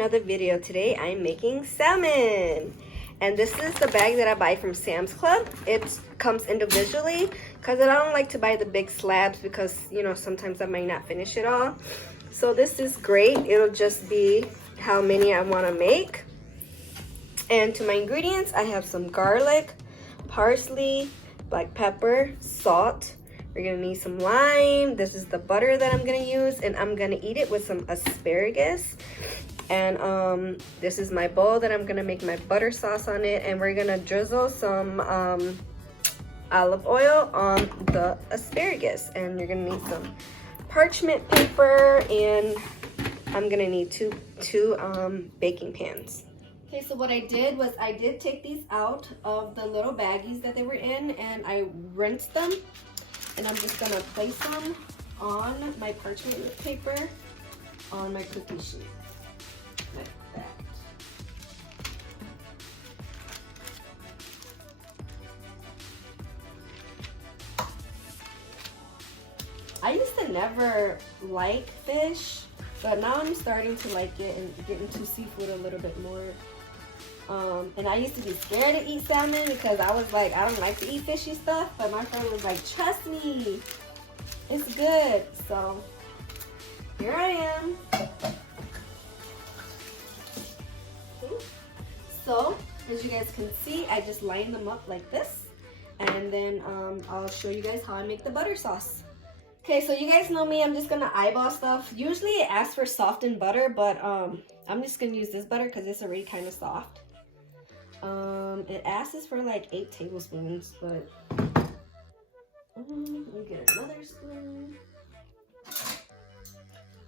another video. Today I'm making salmon, and this is the bag that I buy from Sam's Club. It comes individually because I don't like to buy the big slabs because, you know, sometimes I might not finish it all. So this is great. It'll just be how many I want to make. And to my ingredients, I have some garlic, parsley, black pepper, salt. We're gonna need some lime. This is the butter that I'm gonna use, and I'm gonna eat it with some asparagus. And this is my bowl that I'm gonna make my butter sauce on it, and we're gonna drizzle some olive oil on the asparagus. And you're gonna need some parchment paper, and I'm gonna need two baking pans. Okay, so what I did was I did take these out of the little baggies that they were in, and I rinsed them. And I'm just gonna place them on my parchment paper on my cookie sheet, like that. I used to never like fish, but now I'm starting to like it and get into seafood a little bit more. And I used to be scared to eat salmon because I was like, I don't like to eat fishy stuff. But my friend was like, trust me, it's good. So here I am. Okay. So as you guys can see, I just line them up like this. And then I'll show you guys how I make the butter sauce. Okay, so you guys know me, I'm just gonna eyeball stuff. Usually it asks for softened butter, but I'm just gonna use this butter because it's already kind of soft. It asks for like 8 tablespoons, but let me get another spoon.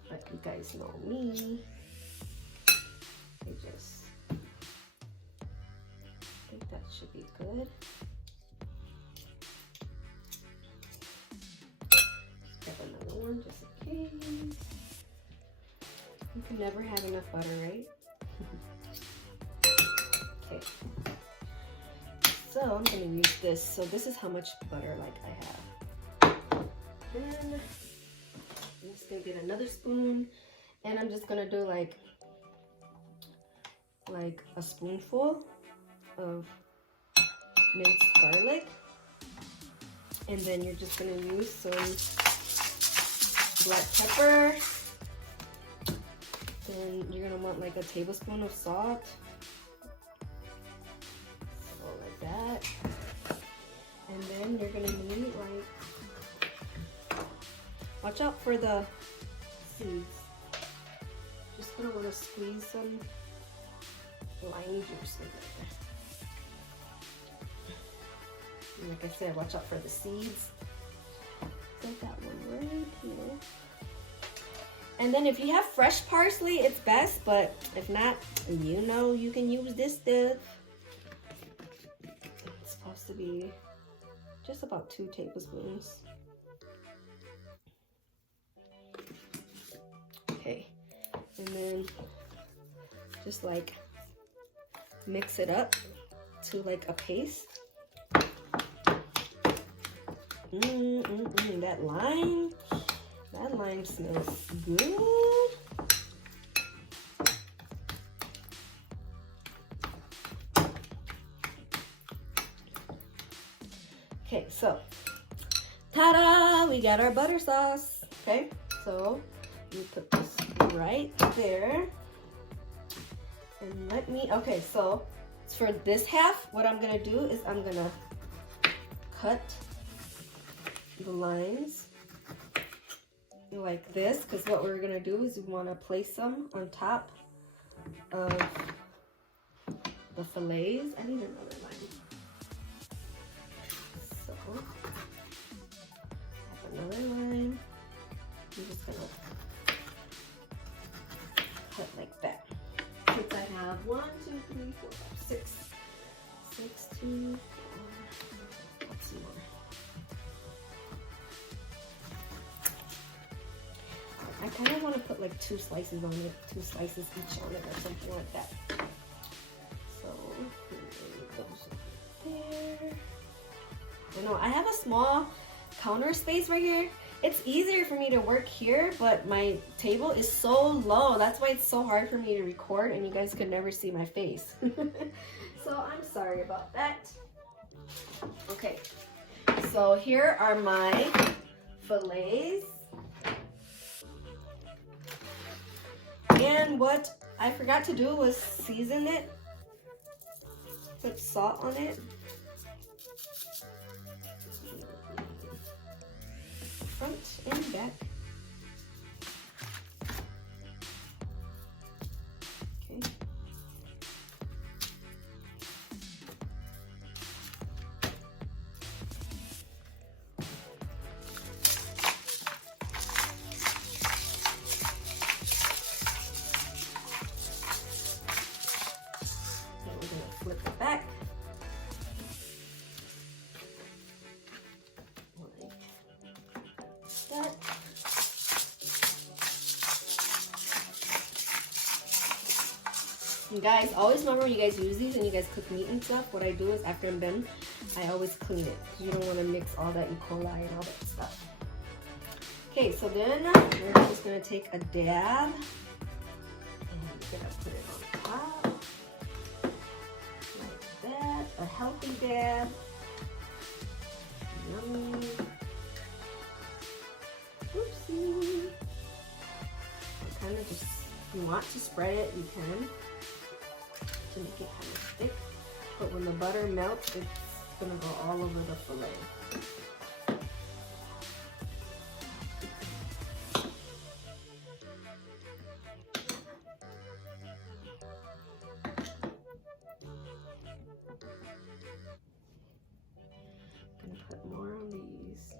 But you guys know me. I think that should be good. Grab another one just in case. You can never have enough butter, right? Okay. So I'm gonna use this. So this is how much butter like I have. Then I'm just gonna get another spoon, and I'm just gonna do like a spoonful of minced garlic, and then you're just gonna use some black pepper. Then you're gonna want like a tablespoon of salt. That, and then you're gonna need like, watch out for the seeds. Just gonna want to squeeze some lime juice in there. And like I said, watch out for the seeds. Got that one right here. And then if you have fresh parsley, it's best, but if not, you know you can use this stuff. To be just about 2 tablespoons. Okay, and then just like mix it up to like a paste. That lime smells good. Okay, so ta-da! We got our butter sauce. Okay, so you put this right there. And okay, so for this half, what I'm gonna do is I'm gonna cut the limes like this, because what we're gonna do is we wanna place them on top of the fillets. I need another lime. Another line. I'm just gonna cut like that. Since I have 1, 2, 3, 4, 5, 6, 2, 4. Let's see more. I kind of want to put like 2 slices on it, 2 slices each on it, or something like that. So those there. You know, I have a small counter space right here, It's easier for me to work here, but my table is so low. That's why it's so hard for me to record, and you guys could never see my face. So I'm sorry about that. Okay, so here are my fillets. And what I forgot to do was season it. Put salt on it. Front and back. Okay. Then we're gonna flip it back. That. And guys, always remember when you guys use these and you guys cook meat and stuff, what I do is after I'm done, I always clean it. You don't want to mix all that E. coli and all that stuff. Okay, so then we're just going to take a dab and we're going to put it on top like that. A healthy dab. Yummy. Oopsie. Kind of just, if you want to spread it, you can to make it kind of thick. But when the butter melts, it's gonna go all over the fillet. Gonna put more on these.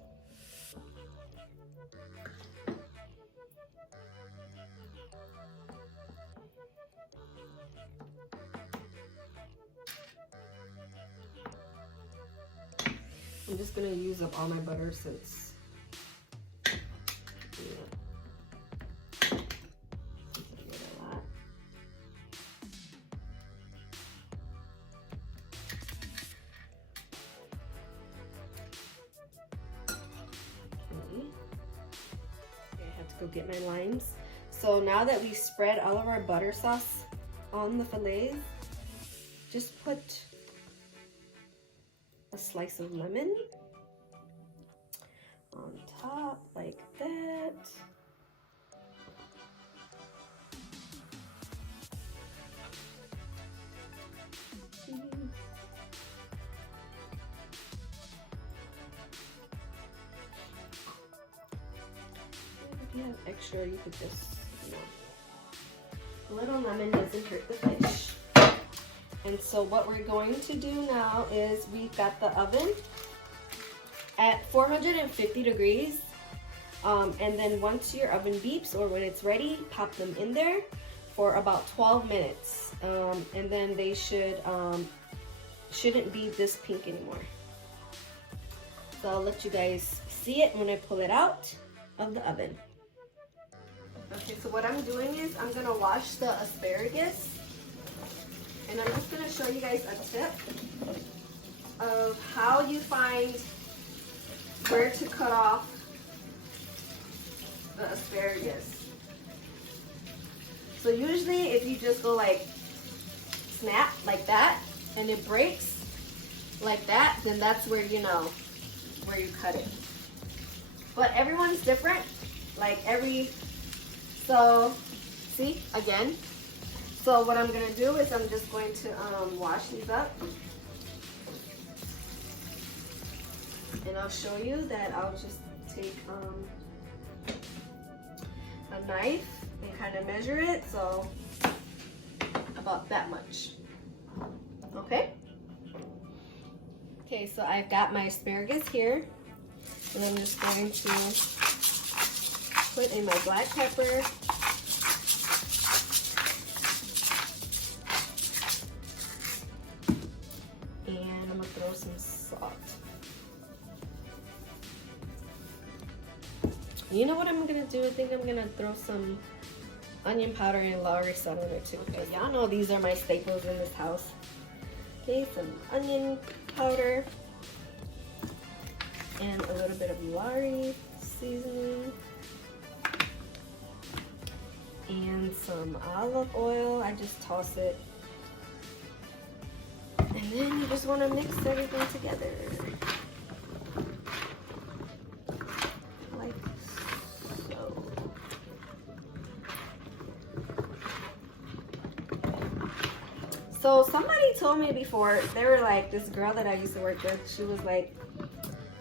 I'm just gonna use up all my butter since I have to go get my limes. So now that we spread all of our butter sauce on the fillets, just put a slice of lemon on top like that. If you have extra, you could just, a little lemon doesn't hurt the fish. And so what we're going to do now is we've got the oven at 450 degrees. And then once your oven beeps or when it's ready, pop them in there for about 12 minutes. And then they shouldn't be this pink anymore. So I'll let you guys see it when I pull it out of the oven. Okay, so what I'm doing is I'm gonna wash the asparagus. And I'm just going to show you guys a tip of how you find where to cut off the asparagus. So usually if you just go like snap like that and it breaks like that, then that's where you know where you cut it. But everyone's different. So see, again. So what I'm going to do is I'm just going to wash these up. And I'll show you that I'll just take a knife and kind of measure it. So about that much. Okay? Okay, so I've got my asparagus here. And I'm just going to put in my black pepper. Throw some salt. You know what I'm gonna do? I think I'm gonna throw some onion powder and Lowry salt in it too. Okay, y'all know these are my staples in this house. Okay, some onion powder and a little bit of Lowry seasoning. And some olive oil. I just toss it. And then you just want to mix everything together. Like so. So somebody told me before, they were like, this girl that I used to work with, she was like,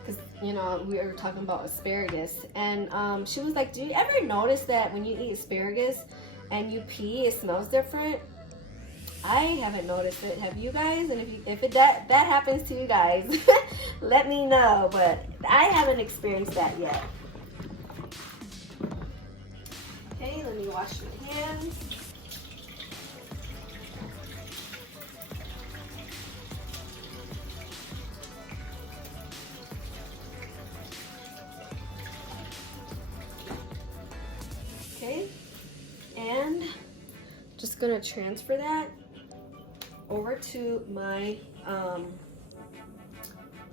because you know, we were talking about asparagus, and she was like, do you ever notice that when you eat asparagus and you pee, it smells different? I haven't noticed it. Have you guys? And if that happens to you guys, let me know. But I haven't experienced that yet. Okay, let me wash my hands. Okay, and just gonna transfer that over to my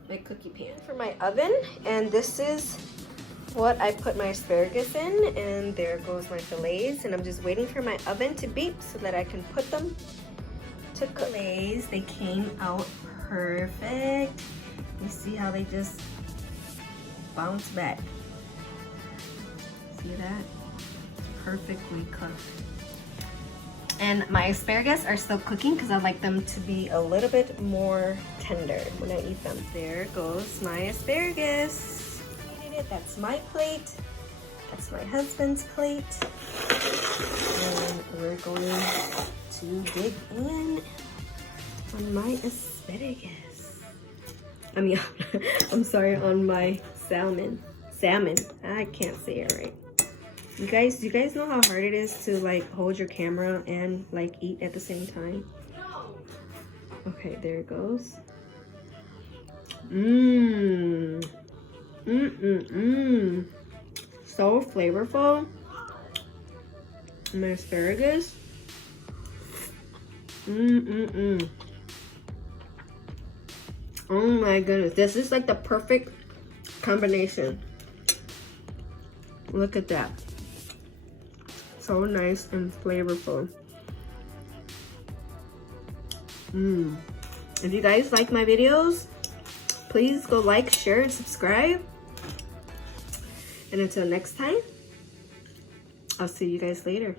my cookie pan for my oven, and this is what I put my asparagus in, and there goes my fillets, and I'm just waiting for my oven to beep so that I can put them to cook. Fillets, they came out perfect. You see how they just bounce back? See that? Perfectly cooked. And my asparagus are still cooking because I like them to be a little bit more tender when I eat them. There goes my asparagus. That's my plate. That's my husband's plate. And we're going to dig in on my asparagus. I'm sorry, on my salmon. I can't say it right. Do you guys know how hard it is to like hold your camera and like eat at the same time? No. Okay, there it goes. So flavorful. My asparagus. Oh my goodness, this is like the perfect combination. Look at that. So nice and flavorful. If you guys like my videos, please go like, share, and subscribe. And until next time, I'll see you guys later.